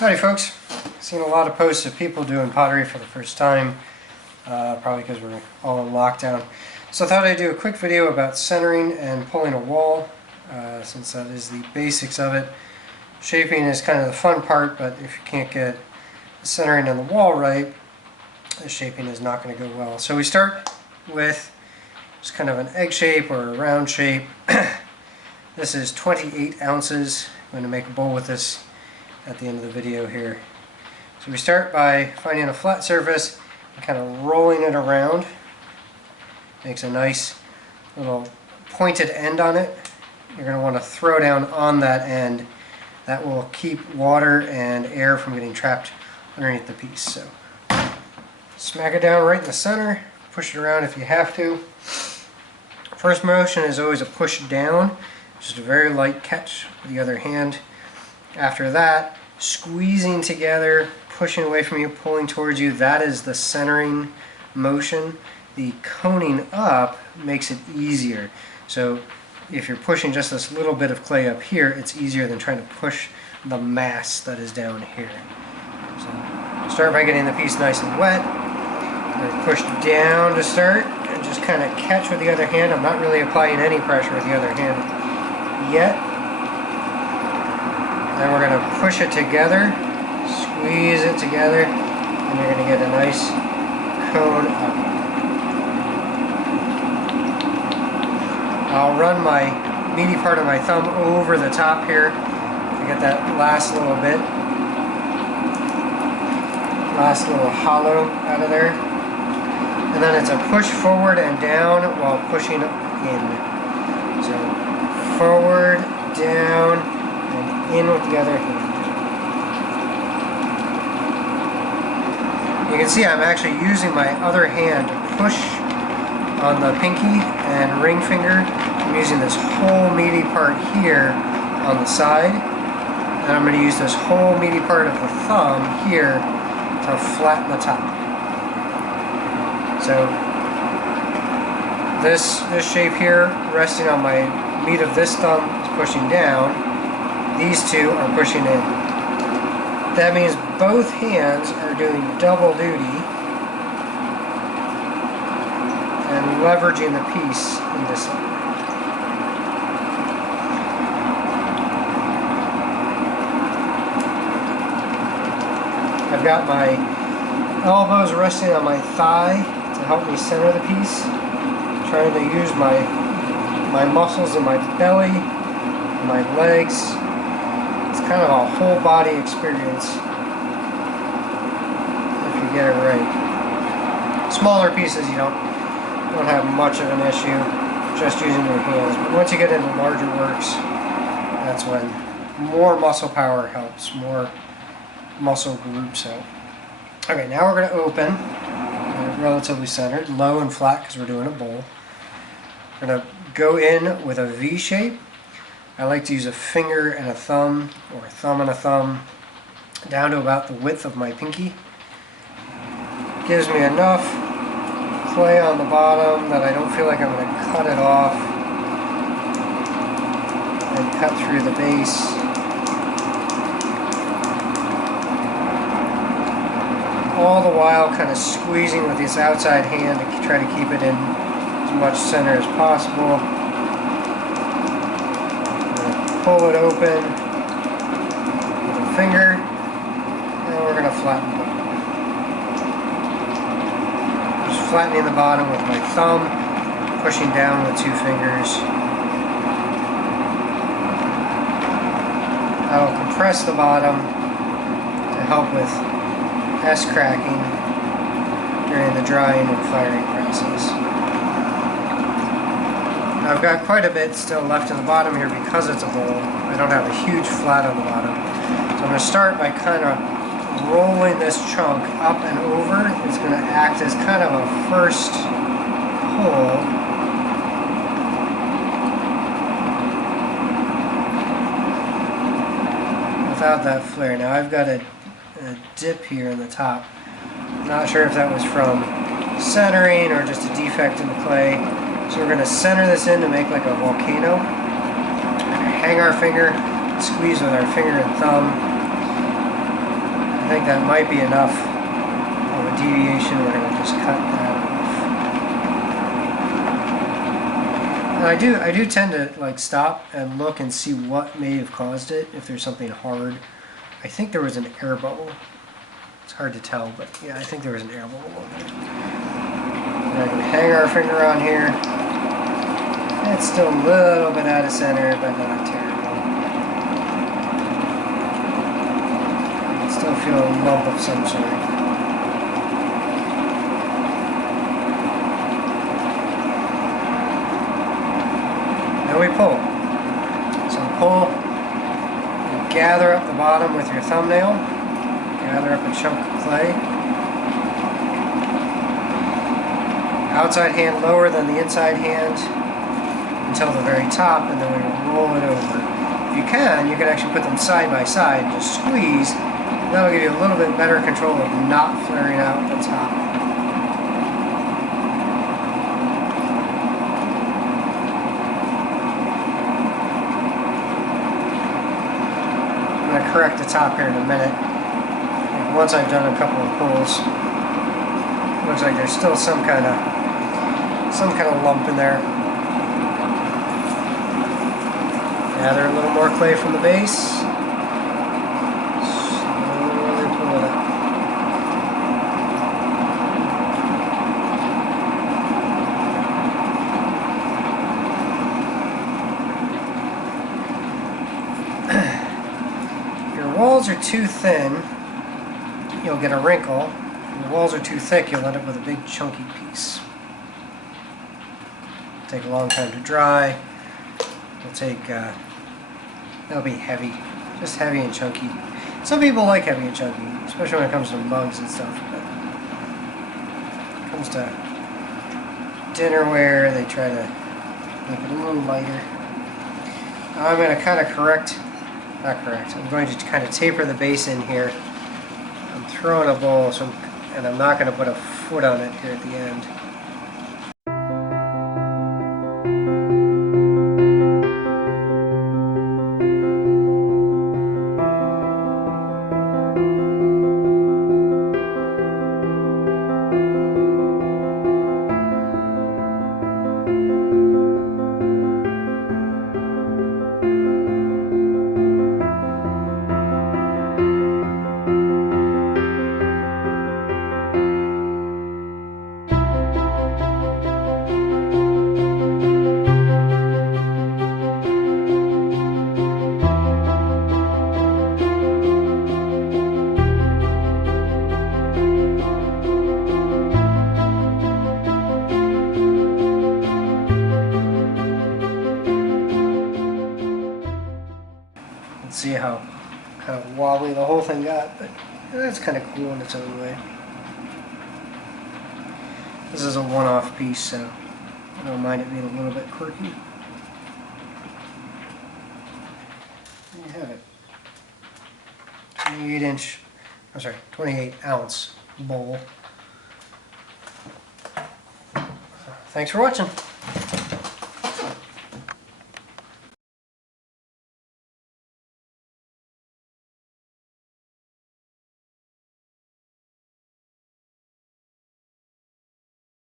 Howdy folks, seen a lot of posts of people doing pottery for the first time, probably because we're all in lockdown. So I thought I'd do a quick video about centering and pulling a wall, since that is the basics of it. Shaping is kind of the fun part, but if you can't get the centering and the wall right, the shaping is not going to go well. So we start with just kind of an egg shape or a round shape. This is 28 ounces. I'm going to make a bowl with this at the end of the video here. So we start by finding a flat surface and kind of rolling it around. Makes a nice little pointed end on it. You're going to want to throw down on that end. That will keep water and air from getting trapped underneath the piece. So smack it down right in the center, push it around if you have to. First motion is always a push down, just a very light catch with the other hand. After that, squeezing together, pushing away from you, pulling towards you, that is the centering motion. The coning up makes it easier. So if you're pushing just this little bit of clay up here, it's easier than trying to push the mass that is down here. So start by getting the piece nice and wet. Push down to start, and just kind of catch with the other hand. I'm not really applying any pressure with the other hand yet. Then we're going to push it together, squeeze it together, and you're going to get a nice cone up. I'll run my meaty part of my thumb over the top here to get that last little bit, last little hollow out of there. And then it's a push forward and down while pushing in. So forward, down, in with the other hand. You can see I'm actually using my other hand to push on the pinky and ring finger. I'm using this whole meaty part here on the side, and I'm going to use this whole meaty part of the thumb here to flatten the top. So this shape here, resting on my meat of this thumb, is pushing down. These two are pushing in. That means both hands are doing double duty and leveraging the piece in this way. I've got my elbows resting on my thigh to help me center the piece. I'm trying to use my muscles in my belly, my legs. It's kind of a whole body experience if you get it right. Smaller pieces you don't have much of an issue just using your hands, but once you get into larger works, that's when more muscle power helps, more muscle groups help. Okay, now we're going to open, relatively centered, low and flat because we're doing a bowl. We're going to go in with a V shape. I like to use a finger and a thumb, or a thumb and a thumb, down to about the width of my pinky. Gives me enough clay on the bottom that I don't feel like I'm going to cut it off and cut through the base. All the while kind of squeezing with this outside hand to try to keep it in as much center as possible. Pull it open with a finger, and we're going to flatten the bottom. Just flattening the bottom with my thumb, pushing down with two fingers. I will compress the bottom to help with S-cracking during the drying and firing process. I've got quite a bit still left in the bottom here because it's a bowl. I don't have a huge flat on the bottom. So I'm going to start by kind of rolling this chunk up and over. It's going to act as kind of a first pull. Without that flare. Now I've got a dip here in the top. I'm not sure if that was from centering or just a defect in the clay. So we're going to center this in to make like a volcano. Hang our finger, squeeze with our finger and thumb, think that might be enough of a deviation. We're going to just cut that off. And I do tend to like stop and look and see what may have caused it, if there's something hard. I think there was an air bubble. It's hard to tell, but yeah, I think there was an air bubble. We're going to hang our finger on here. It's still a little bit out of center, but not terrible. I still feel a lump of some sort. Now we pull. So pull, you gather up the bottom with your thumbnail, gather up a chunk of clay. Outside hand lower than the inside hand until the very top, and then we roll it over. If you can actually put them side by side and just squeeze. That'll give you a little bit better control of not flaring out the top. I'm going to correct the top here in a minute. Once I've done a couple of pulls, looks like there's still some kind of lump in there. Gather a little more clay from the base. Slowly pull it up. If your walls are too thin, you'll get a wrinkle. If your walls are too thick, you'll end up with a big chunky piece. It'll take a long time to dry. It'll take, it'll be heavy. Just heavy and chunky. Some people like heavy and chunky, especially when it comes to mugs and stuff. But when it comes to dinnerware, they try to make it a little lighter. Now I'm going to kind of I'm going to kind of taper the base in here. I'm throwing a bowl, and I'm not going to put a foot on it here at the end. See how kind of wobbly the whole thing got, but that's kind of cool in its own way. This is a one-off piece, so I don't mind it being a little bit quirky. There you have it. 28 ounce bowl. Thanks for watching.